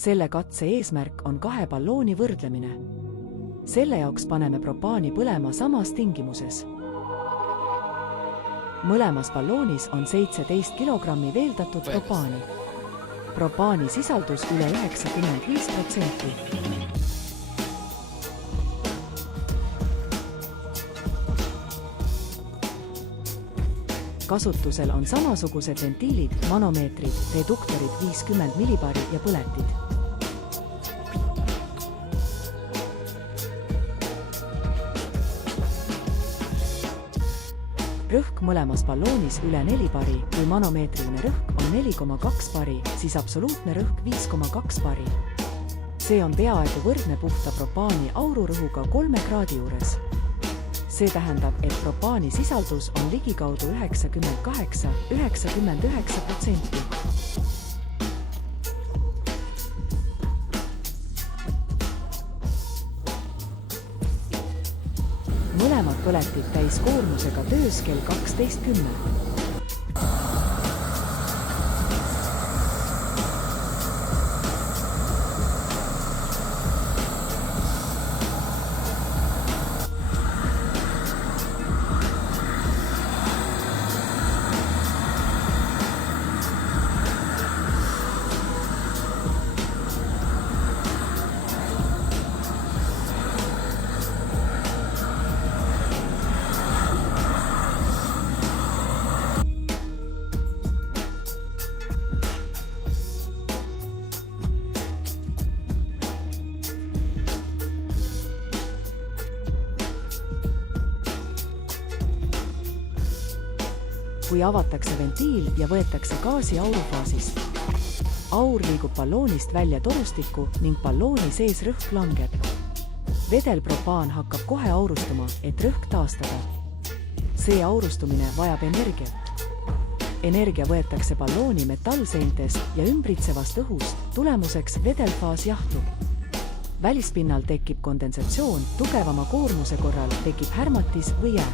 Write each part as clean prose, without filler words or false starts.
Selle katse eesmärk on 2 ballooni võrdlemine. Selle jaoks paneme propaani põlema samas tingimuses. Mõlemas balloonis on 17 kilogrammi veeldatud propaani. Propaani sisaldus üle 95%. Kasutusel on samasugused ventiilid, manomeetrid, reduktorid 50 millibari ja põletid. Rõhk mõlemas balloonis üle 4 bari, kui manomeetriline rõhk on 4,2 bari, siis absoluutne rõhk 5,2 bari. See on peaaegu võrdne puhta propaani aururõhuga 3 kraadi juures. See tähendab, et propaani sisaldus on ligikaudu 98–99%. Mõlemad põletid täiskoormusega töös kell 12:10. Kui avatakse ventiil ja võetakse gaasi aurufaasist. Aur liigub balloonist välja torustikku ning ballooni sees rõhk langeb. Vedelpropaan hakkab kohe aurustuma, et rõhk taastada. See aurustumine vajab energiat. Energia võetakse ballooni metallseintest ja ümbritsevast õhust, tulemuseks vedelfaas jahtub. Välispinnal tekib kondensatsioon, tugevama koormuse korral tekib härmatis või jää.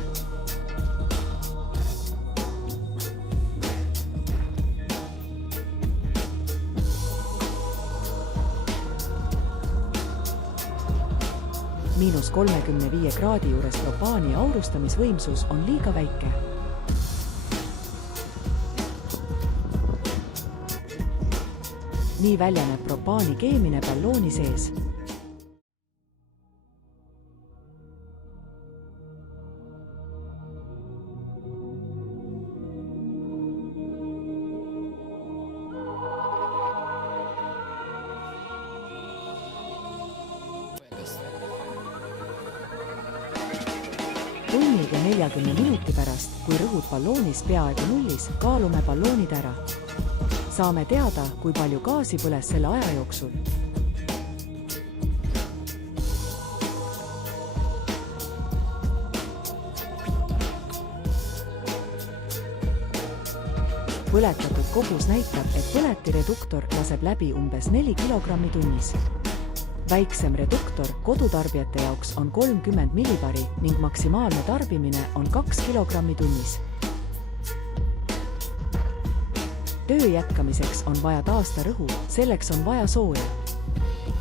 –35 kraadi juures propaani aurustamisvõimsus on liiga väike. Nii väljaneb propaani keemine ballooni sees. Tunni ja 40 minuti pärast, kui rõhud balloonis peaaegu nullis, kaalume balloonid ära. Saame teada, kui palju gaasi põles selle aja jooksul. Põletatud kogus näitab, et põletireduktor laseb läbi umbes 4 kilogrammi tunnis. Väiksem reduktor kodutarbijate jaoks on 30 millibari ning maksimaalne tarbimine on 2 kilogrammi tunnis. Töö jätkamiseks on vaja taasta rõhu, selleks on vaja sooja.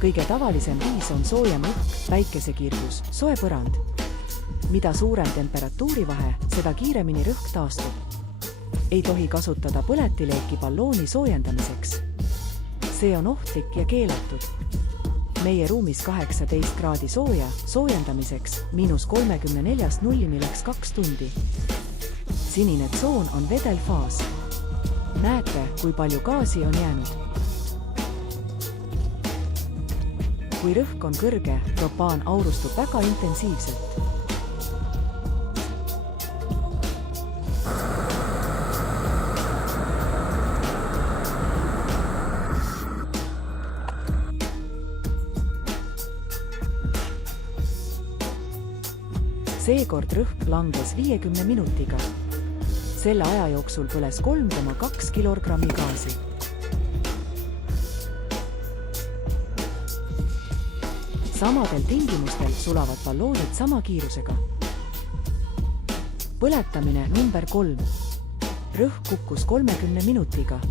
Kõige tavalisem viis on soojem õhk, päikesekirgus, soe põrand. Mida suurem temperatuurivahe, seda kiiremini rõhk taastub. Ei tohi kasutada põletileeki ballooni soojendamiseks. See on ohtlik ja keelatud. Meie ruumis 18 kraadi sooja soojendamiseks –34 läks 2 tundi. Sinine tsoon on vedelfaas. Näete, kui palju gaasi on jäänud. Kui rõhk on kõrge, propaan aurustub väga intensiivselt. Seekord rõhk langes 50 minutiga. Selle aja jooksul põles 3,2 kilogrammi gaasi. Samadel tingimustel sulavad balloonid sama kiirusega. Põletamine number 3. Rõhk kukkus 30 minutiga.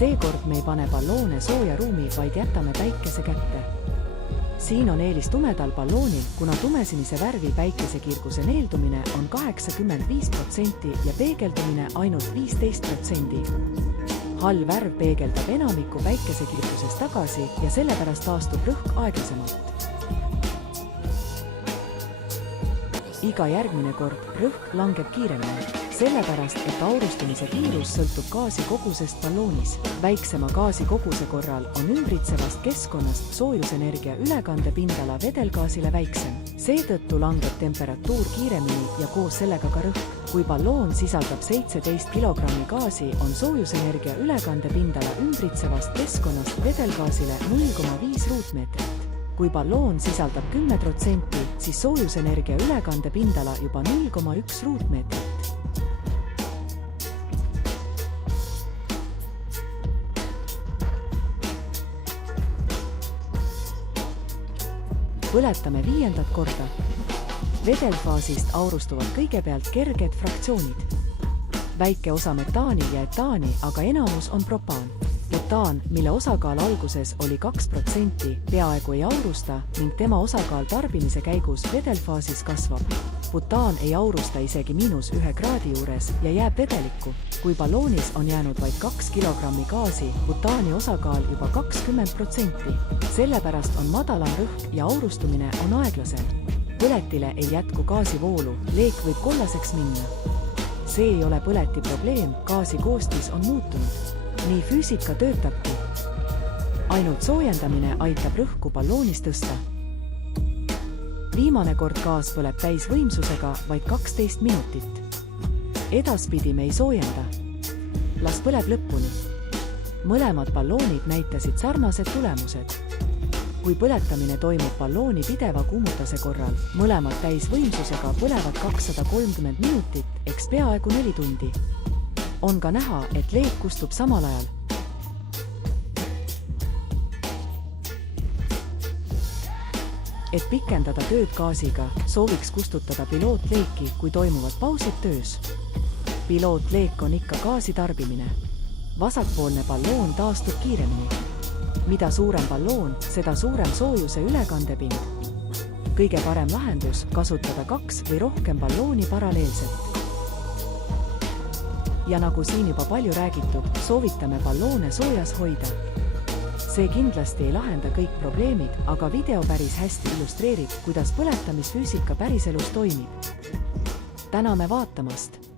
Seekord me ei pane balloone sooja ruumi, vaid jätame päikese kätte. Siin on eelis tumedal balloonil, kuna tumesinise värvi päikesekirguse neeldumine on 85% ja peegeldumine ainult 15%. Hall värv peegeldab enamiku päikesekirgusest tagasi ja sellepärast taastub rõhk aeglasemalt. Iga järgmine kord rõhk langeb kiiremini, sellepärast, et aurustumise kiirus sõltub gaasi kogusest balloonis. Väiksema gaasi koguse korral on ümbritsevast keskkonnast soojusenergia ülekandepindala vedelgaasile väiksem. Seetõttu langeb temperatuur kiiremini ja koos sellega ka rõhk. Kui balloon sisaldab 17 kilogrammi gaasi, on soojusenergia ülekandepindala ümbritsevast keskkonnast vedelgaasile 0,5 ruutmeetrit. Kui balloon sisaldab 10%, siis soojusenergia ülekandepindala juba 0,1 ruutmeetrit. Põletame 5. korda. Vedelfaasist aurustuvad kõigepealt kerged fraktsioonid. Väike osa metaani ja etaani, aga enamus on propaan. Butaan, mille osakaal alguses oli 2%, peaaegu ei aurusta ning tema osakaal tarbimise käigus vedelfaasis kasvab. Butaan ei aurusta isegi -1 kraadi juures ja jääb vedelikku. Kui balloonis on jäänud vaid 2 kilogrammi gaasi, butaani osakaal juba 20%. Sellepärast on madalam rõhk ja aurustumine on aeglasem. Põletile ei jätku gaasivoolu, leek võib kollaseks minna. See ei ole põleti probleem, gaasi koostis on muutunud. Nii füüsika töötabki. Ainult soojendamine aitab rõhku balloonis tõsta. Viimane kord gaas põleb täisvõimsusega vaid 12 minutit. Edaspidi me ei soojenda. Las põleb lõpuni. Mõlemad balloonid näitasid sarnased tulemused. Kui põletamine toimub ballooni pideva kuumutase korral, mõlemad täisvõimsusega põlevad 230 minutit, eks peaaegu 4 tundi. On ka näha, et leek kustub samal ajal. Et pikendada tööd gaasiga, sooviks kustutada pilootleeki, kui toimuvad pausid töös. Pilootleek on ikka gaasi tarbimine. Vasakpoolne balloon taastub kiiremini. Mida suurem balloon, seda suurem soojuse ülekandepind. Kõige parem lahendus kasutada 2 või rohkem ballooni paralleelselt. Ja nagu siin juba palju räägitud, soovitame balloone soojas hoida. See kindlasti ei lahenda kõik probleemid, aga video päris hästi illustreerib, kuidas põletamisfüüsika päriselus toimib. Täname vaatamast!